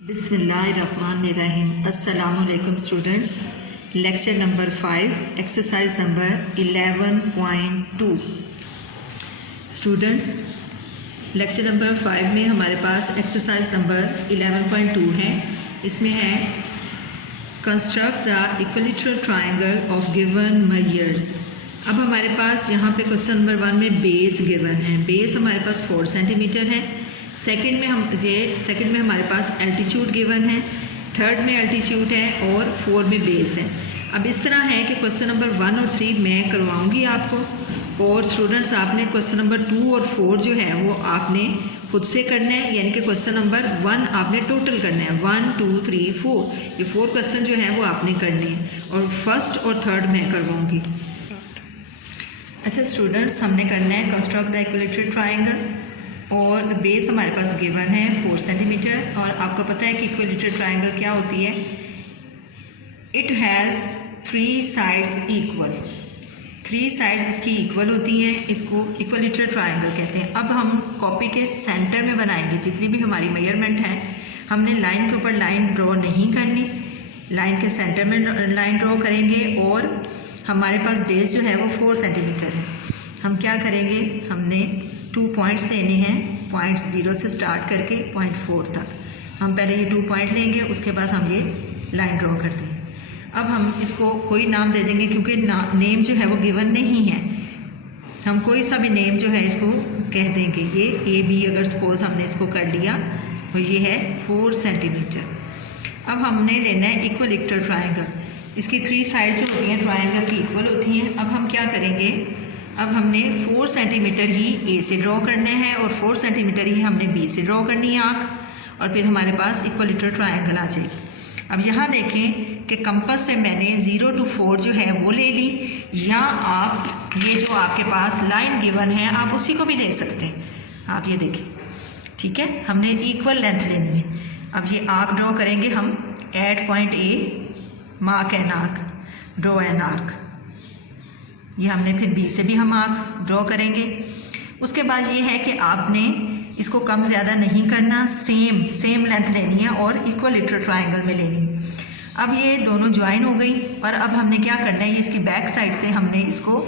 बिस्मिल्लाहिर्रहमानिर्रहीम। अस्सलामुअलैकुम students. Lecture number 5 exercise number 11.2। Students, lecture number 5 में हमारे पास एक्सरसाइज नंबर 11.2 है। इसमें है construct the equilateral triangle of given measures. अब हमारे पास यहाँ पे क्वेश्चन नंबर 1 में बेस गिवन है। बेस हमारे पास 4 सेंटीमीटर है। सेकंड में हमारे पास एल्टीट्यूड गिवन है। थर्ड में एल्टीट्यूड है और 4 में बेस है। अब इस तरह है कि क्वेश्चन नंबर 1 और 3 मैं करवाऊंगी आपको, और स्टूडेंट्स आपने क्वेश्चन नंबर 2 और 4 जो है वो आपने खुद से करना है, यानी कि क्वेश्चन नंबर 1 आपने टोटल करना है। 1 2 3 4 ये 4 क्वेश्चन जो है वो आपने करने हैं, और फर्स्ट और थर्ड मैं करवाऊंगी। अच्छा स्टूडेंट्स, हमने करना है कंस्ट्रक्ट द इक्विलेटरल ट्रायंगल, और बेस हमारे पास गिवन है 4 सेंटीमीटर। और आपको पता है कि इक्विलेटरल ट्रायंगल क्या होती है। It has 3 sides equal. 3 sides इसकी इक्वल होती हैं, इसको इक्विलेटरल ट्रायंगल कहते हैं। अब हम कॉपी के सेंटर में बनाएंगे जितनी भी हमारी मेजरमेंट है। हमने लाइन के ऊपर लाइन ड्रॉ नहीं करनी, लाइन के सेंटर में लाइन ड्रॉ करेंगे। और हमारे पास बेस जो है वो 4 सेंटीमीटर है। हम क्या करेंगे, हमने 2 पॉइंट्स लेने हैं, पॉइंट्स 0 से स्टार्ट करके पॉइंट 4 तक। हम पहले ये 2 पॉइंट लेंगे, उसके बाद हम ये लाइन ड्रॉ कर देंगे। अब हम इसको कोई नाम दे देंगे, क्योंकि नेम जो है वो गिवन नहीं है। हम कोई सा भी नेम जो है इसको कह देंगे। ये AB अगर सपोज हमने इसको कर लिया तो ये है 4 सेंटीमीटर। अब हमने लेना है इक्विलेटरल ट्रायंगल। इसकी 3 साइड्स जो होती हैं ट्रायंगल की इक्वल होती हैं। अब हम क्या करेंगे, अब हमने 4 सेंटीमीटर ही A से ड्रॉ करना है, और 4 सेंटीमीटर ही हमने B से ड्रॉ करनी है आँख, और फिर हमारे पास इक्विलेटरल ट्रायंगल आ जाएगी। अब यहाँ देखें कि कंपास से मैंने 0 to 4 जो है वो ले ली, या आप ये जो आपके पास लाइन गिवन है आप उसी को भी ले सकते हैं। आप ये देखें, ठीक है, हमने इक्वल लेंथ लेनी है। अब ये आर्क ड्रॉ करेंगे हम। At point A mark an arc, draw an arc. ये हमने फिर B से भी हम आर्क ड्रॉ करेंगे। उसके बाद ये है कि आपने इसको कम ज़्यादा नहीं करना, सेम लेंथ लेनी है और इक्विलेटरल ट्रायंगल में लेनी है। अब ये दोनों ज्वाइन हो गई, और अब हमने क्या करना है, ये इसकी बैक साइड से हमने इसको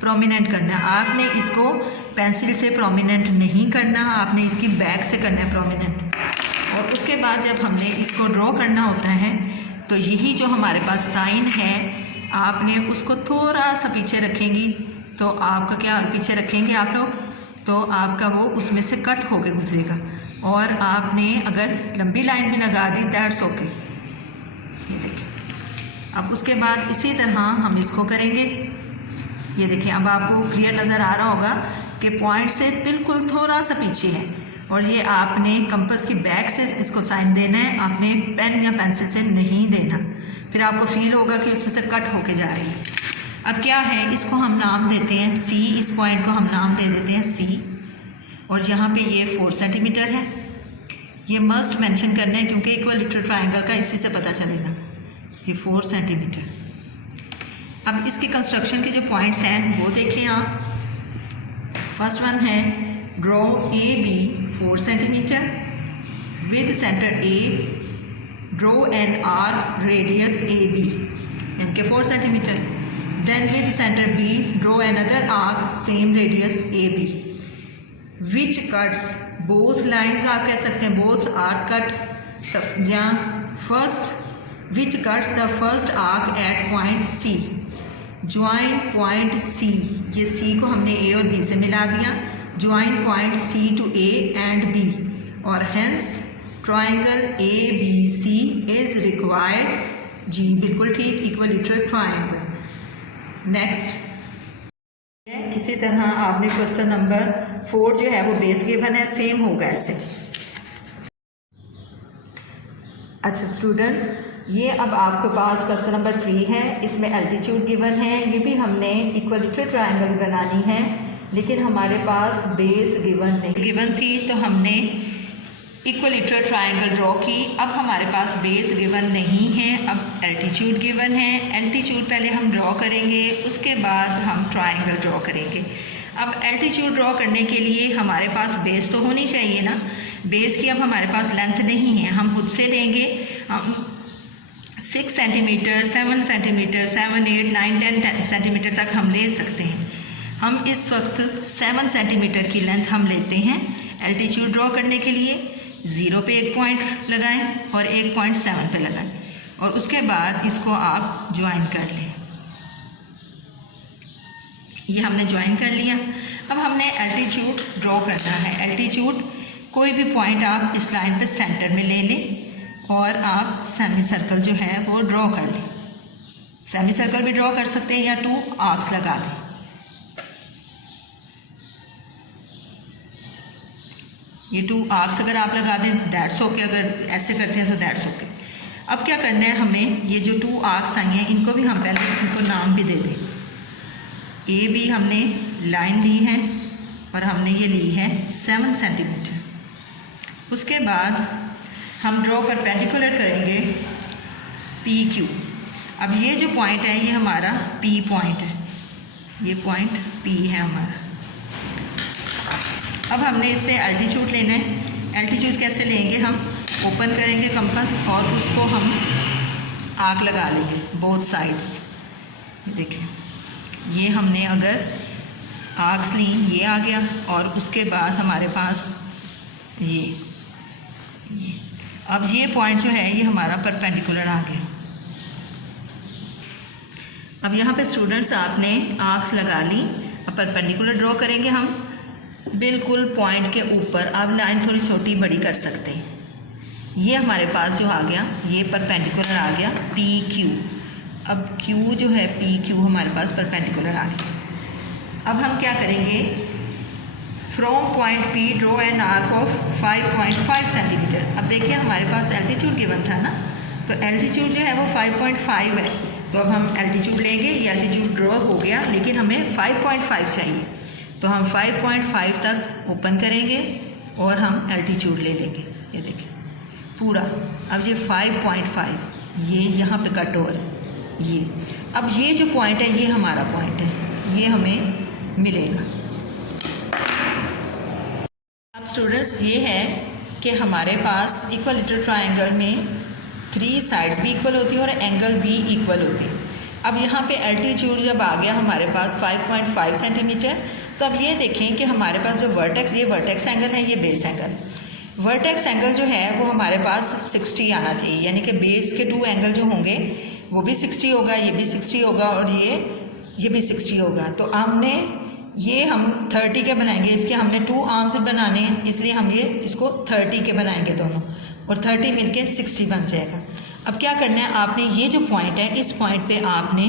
प्रोमिनेंट करना है। आपने इसको पेंसिल से प्रोमिनेंट नहीं करना, आपने इसकी बैक से करना है प्रोमिनेंट। और उसके बाद जब हमने इसको ड्रॉ करना होता है तो यही जो हमारे पास साइन है आपने उसको थोड़ा सा पीछे रखेंगी, तो आपका क्या पीछे रखेंगे आप लोग, तो आपका वो उसमें से कट होके गुजरेगा। और आपने अगर लंबी लाइन भी लगा दी दैट्स ओके। ये देखिए, अब उसके बाद इसी तरह हम इसको करेंगे। ये देखिए, अब आपको क्लियर नज़र आ रहा होगा कि पॉइंट से बिल्कुल थोड़ा सा पीछे है, और ये आपने कंपास की बैक से इसको साइन देना है, आपने पेन या पेंसिल से नहीं देना। फिर आपको फील होगा कि उसमें से कट होके जा रही है। अब क्या है, इसको हम नाम देते हैं C। इस पॉइंट को हम नाम दे देते हैं C। और यहाँ पे ये 4 सेंटीमीटर है। ये मस्ट मेंशन करना है क्योंकि इक्विलेटरल ट्रायंगल का इसी से पता चलेगा। ये 4 सेंटीमीटर। अब इसकी कंस्ट्रक्शन के जो पॉइंट्स हैं वो देखें आप। फर्स्ट वन है draw AB 4 centimetre with centre A। Draw an arc radius AB यानी कि 4 centimetre. Then with centre B draw another arc same radius AB which cuts both lines. आप कह सकते हैं बोथ आर्क कट, या first which cuts the first arc at point C। Join point C, ये C को हमने A और B से मिला दिया। Join point C to A and B, और hence triangle ABC is required. जी बिल्कुल ठीक, इक्विलेटरल ट्रायंगल। नेक्स्ट, इसी तरह आपने क्वेश्चन नंबर 4 जो है वो बेस गिवन है, सेम होगा ऐसे। अच्छा स्टूडेंट्स, ये अब आपके पास क्वेश्चन नंबर 3 है। इसमें एल्टीट्यूड गिवन है। ये भी हमने इक्विलेटरल ट्रायंगल बनानी है, लेकिन हमारे पास बेस गिवन नहीं गिवन थी, तो हमने इक्विलेटरल ट्रायंगल ड्रॉ की। अब हमारे पास बेस गिवन नहीं है, अब एल्टीट्यूड गिवन है। एल्टीट्यूड पहले हम ड्रॉ करेंगे, उसके बाद हम ट्रायंगल ड्रॉ करेंगे। अब एल्टीट्यूड ड्रॉ करने के लिए हमारे पास बेस तो होनी चाहिए ना। बेस की अब हमारे पास लेंथ नहीं है, हम खुद से लेंगे। हम 6 सेंटीमीटर, 7 सेंटीमीटर, 7, 8, 9, 10 सेंटीमीटर तक हम ले सकते हैं। हम इस वक्त 7 सेंटीमीटर की लेंथ हम लेते हैं। एल्टीट्यूड ड्रॉ करने के लिए 0 पे एक पॉइंट लगाएं और एक पॉइंट 7 पे लगाएं और उसके बाद इसको आप ज्वाइन कर लें। ये हमने ज्वाइन कर लिया। अब हमने एल्टीट्यूड ड्रॉ करना है। एल्टीट्यूड कोई भी पॉइंट आप इस लाइन पे सेंटर में ले लें और आप सेमी सर्कल जो है वो ड्रॉ कर लें। सेमी सर्कल भी ड्रॉ कर सकते हैं या 2 आर्क्स लगा दें। ये 2 आर्क्स अगर आप लगा दें दैट्स ओके, अगर ऐसे करते हैं तो दैट्स ओके। अब क्या करना है हमें, ये जो 2 आर्क्स आई हैं इनको भी हम पहले इनको नाम भी दे दें। ए भी हमने लाइन ली है और हमने ये ली है 7 सेंटीमीटर। उसके बाद हम ड्रॉ परपेंडिकुलर करेंगे पी क्यू। अब ये जो पॉइंट है ये हमारा पी पॉइंट है, ये पॉइंट पी है हमारा। अब हमने इससे एल्टीट्यूड लेना है। एल्टीट्यूड कैसे लेंगे, हम ओपन करेंगे कंपास और उसको हम आर्क लगा लेंगे बोथ साइड्स। ये देखिए, ये हमने अगर आर्क्स ली, ये आ गया और उसके बाद हमारे पास ये अब ये पॉइंट जो है ये हमारा परपेंडिकुलर आ गया। अब यहाँ पे स्टूडेंट्स आपने आर्क्स लगा ली। अब परपेंडिकुलर ड्रॉ करेंगे हम बिल्कुल पॉइंट के ऊपर। अब लाइन थोड़ी छोटी बड़ी कर सकते हैं। ये हमारे पास जो आ गया ये परपेंडिकुलर आ गया पी क्यू। अब Q जो है पी क्यू हमारे पास परपेंडिकुलर आ गया। अब हम क्या करेंगे, from point P draw an arc of 5.5 centimetre. अब देखिए हमारे पास एल्टीट्यूड गिवन था ना, तो एल्टीट्यूड जो है वो 5.5 है। तो अब हम एल्टीट्यूड लेंगे, ये एल्टीट्यूड ड्रॉ हो गया लेकिन हमें 5.5 चाहिए, तो हम 5.5 तक ओपन करेंगे और हम एल्टीट्यूड ले लेंगे। ये देखिए पूरा, अब ये 5.5 ये यहाँ पे कट ओवर है ये। अब ये जो पॉइंट है ये हमारा पॉइंट है, ये हमें मिलेगा। अब स्टूडेंट्स ये है कि हमारे पास इक्विलेटरल ट्रायंगल में 3 साइड्स भी इक्वल होती हैं और एंगल भी इक्वल होते हैं। अब यहाँ पे एल्टीट्यूड जब आ गया हमारे पास 5.5 सेंटीमीटर, तो अब ये देखें कि हमारे पास जो वर्टेक्स, ये वर्टेक्स एंगल है, ये बेस एंगल है। वर्टेक्स एंगल जो है वो हमारे पास 60 आना चाहिए, यानी कि बेस के 2 एंगल जो होंगे वो भी 60 होगा, ये भी 60 होगा और ये भी 60 होगा। तो हमने ये हम 30 के बनाएंगे, इसके हमने 2 आर्म्स बनाने हैं, इसलिए हम ये इसको 30 के बनाएंगे दोनों, और 30 मिलके 60 बन जाएगा। अब क्या करना है, आपने ये जो पॉइंट है इस पॉइंट पे आपने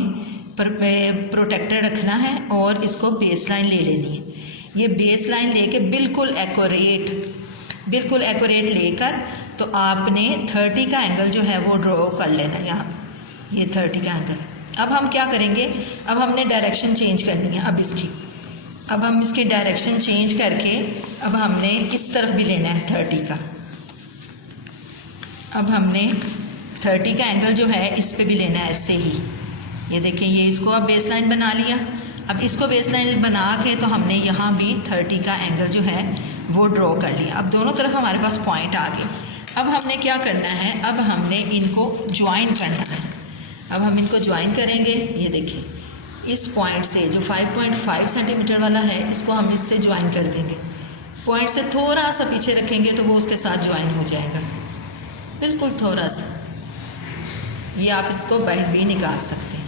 प्रोटेक्टर रखना है और इसको बेस लाइन ले लेनी है। ये बेस लाइन लेके बिल्कुल एक्यूरेट लेकर तो आपने 30 का एंगल जो है वो ड्रॉ कर लेना है यहाँ पे, ये 30 का एंगल। अब हम क्या करेंगे, अब हमने डायरेक्शन चेंज करनी है। अब हम इसकी डायरेक्शन चेंज करके अब हमने इस तरफ भी लेना है 30 का। अब हमने 30 का एंगल जो है इस पे भी लेना है ऐसे ही। ये देखिए, ये इसको अब बेस लाइन बना लिया। अब इसको बेस लाइन बना के तो हमने यहाँ भी 30 का एंगल जो है वो ड्रॉ कर लिया। अब दोनों तरफ हमारे पास पॉइंट आ गए। अब हमने क्या करना है, अब हमने इनको ज्वाइन करना है। अब हम इनको ज्वाइन करेंगे। ये देखिए, इस पॉइंट से जो 5.5 सेंटीमीटर वाला है इसको हम इससे ज्वाइन कर देंगे। पॉइंट से थोड़ा सा पीछे रखेंगे तो वो उसके साथ ज्वाइन हो जाएगा, बिल्कुल थोड़ा सा। ये आप इसको बाहर भी निकाल सकते हैं।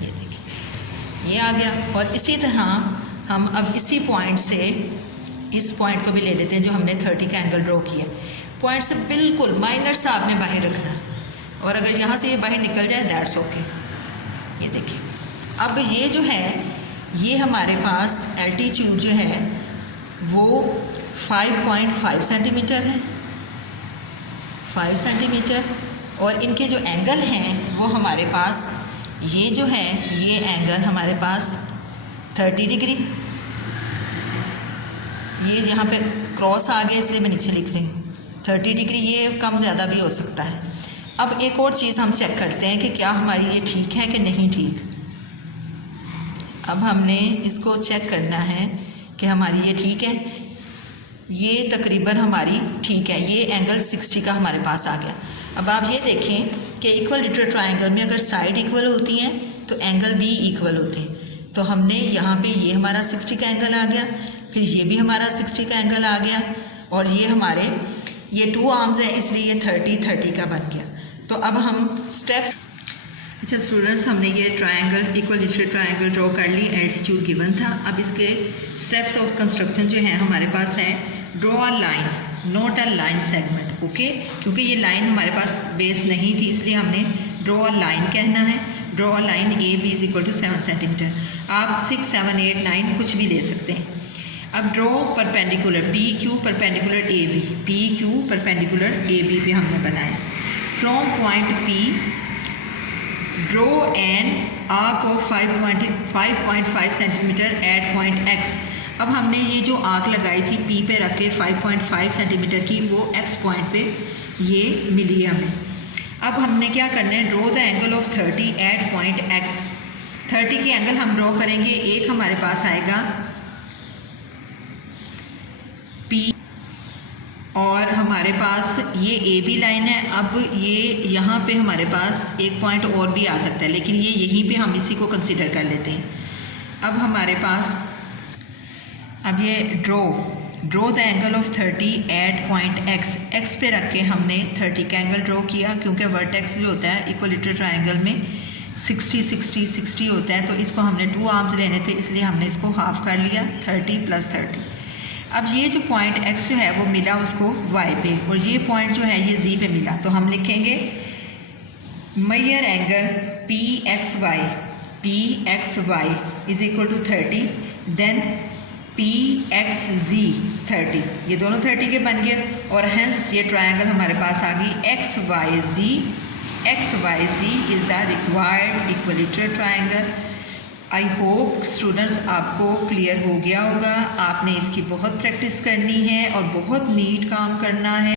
ये देखिए, ये आ गया। और इसी तरह हम अब इसी पॉइंट से इस पॉइंट को भी ले लेते हैं जो हमने 30 का एंगल ड्रॉ किया। पॉइंट से बिल्कुल माइनर सा आपने बाहर रखना है, और अगर यहाँ से ये बाहर निकल जाए दैट्स ओके। ये देखिए, अब ये जो है ये हमारे पास एल्टीट्यूड जो है वो 5.5 सेंटीमीटर है, 5 सेंटीमीटर। और इनके जो एंगल हैं वो हमारे पास ये जो है ये एंगल हमारे पास 30 डिग्री। ये यहाँ पे क्रॉस आ गया इसलिए मैं नीचे लिख रही हूँ 30 डिग्री। ये कम ज़्यादा भी हो सकता है। अब एक और चीज़ हम चेक करते हैं कि क्या हमारी ये ठीक है कि नहीं ठीक। अब हमने इसको चेक करना है कि हमारी ये ठीक है। ये तकरीबन हमारी ठीक है, ये एंगल 60 का हमारे पास आ गया। अब आप ये देखें कि इक्विलैटरल ट्रायंगल में अगर साइड इक्वल होती हैं तो एंगल भी इक्वल होते हैं। तो हमने यहाँ पे ये हमारा 60 का एंगल आ गया, फिर ये भी हमारा 60 का एंगल आ गया, और ये हमारे ये 2 आर्म्स हैं इसलिए ये 30 का बन गया। तो अब हम स्टेप्स, अच्छा स्टूडेंट्स, हमने ये ट्रायंगल इक्विलैटरल ट्रायंगल ड्रॉ कर ली, एल्टीट्यूड गिवन था। अब इसके स्टेप्स ऑफ कंस्ट्रक्शन जो हैं हमारे पास है, draw a line not a line segment, okay, क्योंकि ये लाइन हमारे पास बेस नहीं थी इसलिए हमने ड्रॉ अ लाइन कहना है। Draw a line A B is equal to 7 centimetre, आप 6, 7, 8, 9 कुछ भी दे सकते हैं। अब draw perpendicular P Q perpendicular A B, P Q perpendicular A B पे हमने बनाया। From point P draw an arc of 5.5 centimetre at point X. अब हमने ये जो आर्क लगाई थी पी पे रख के 5.5 सेंटीमीटर की, वो एक्स पॉइंट पे ये मिली है हमें। अब हमने क्या करना है, draw the angle of 30 at point X. 30 के एंगल हम ड्रॉ करेंगे, एक हमारे पास आएगा पी और हमारे पास ये ए बी लाइन है। अब ये यहाँ पे हमारे पास एक पॉइंट और भी आ सकता है, लेकिन ये यहीं पे हम इसी को कंसीडर कर लेते हैं। अब हमारे पास अब ये draw the angle of 30 at point X, X पे रख के हमने 30 का एंगल ड्रॉ किया, क्योंकि वर्टेक्स जो होता है इक्विलैटरल ट्रायंगल में 60 60 60 होता है, तो इसको हमने 2 आर्म्स लेने थे इसलिए हमने इसको हाफ कर लिया, 30 + 30। अब ये जो पॉइंट x जो है वो मिला उसको y पे, और ये पॉइंट जो है ये z पे मिला, तो हम लिखेंगे major angle PXY is equal to 30, then PXZ 30, ये दोनों 30 के बन गए, और हेंस ये ट्रायंगल हमारे पास आ गई XYZ is the required equilateral triangle. I hope students आपको क्लियर हो गया होगा। आपने इसकी बहुत प्रैक्टिस करनी है और बहुत नीट काम करना है।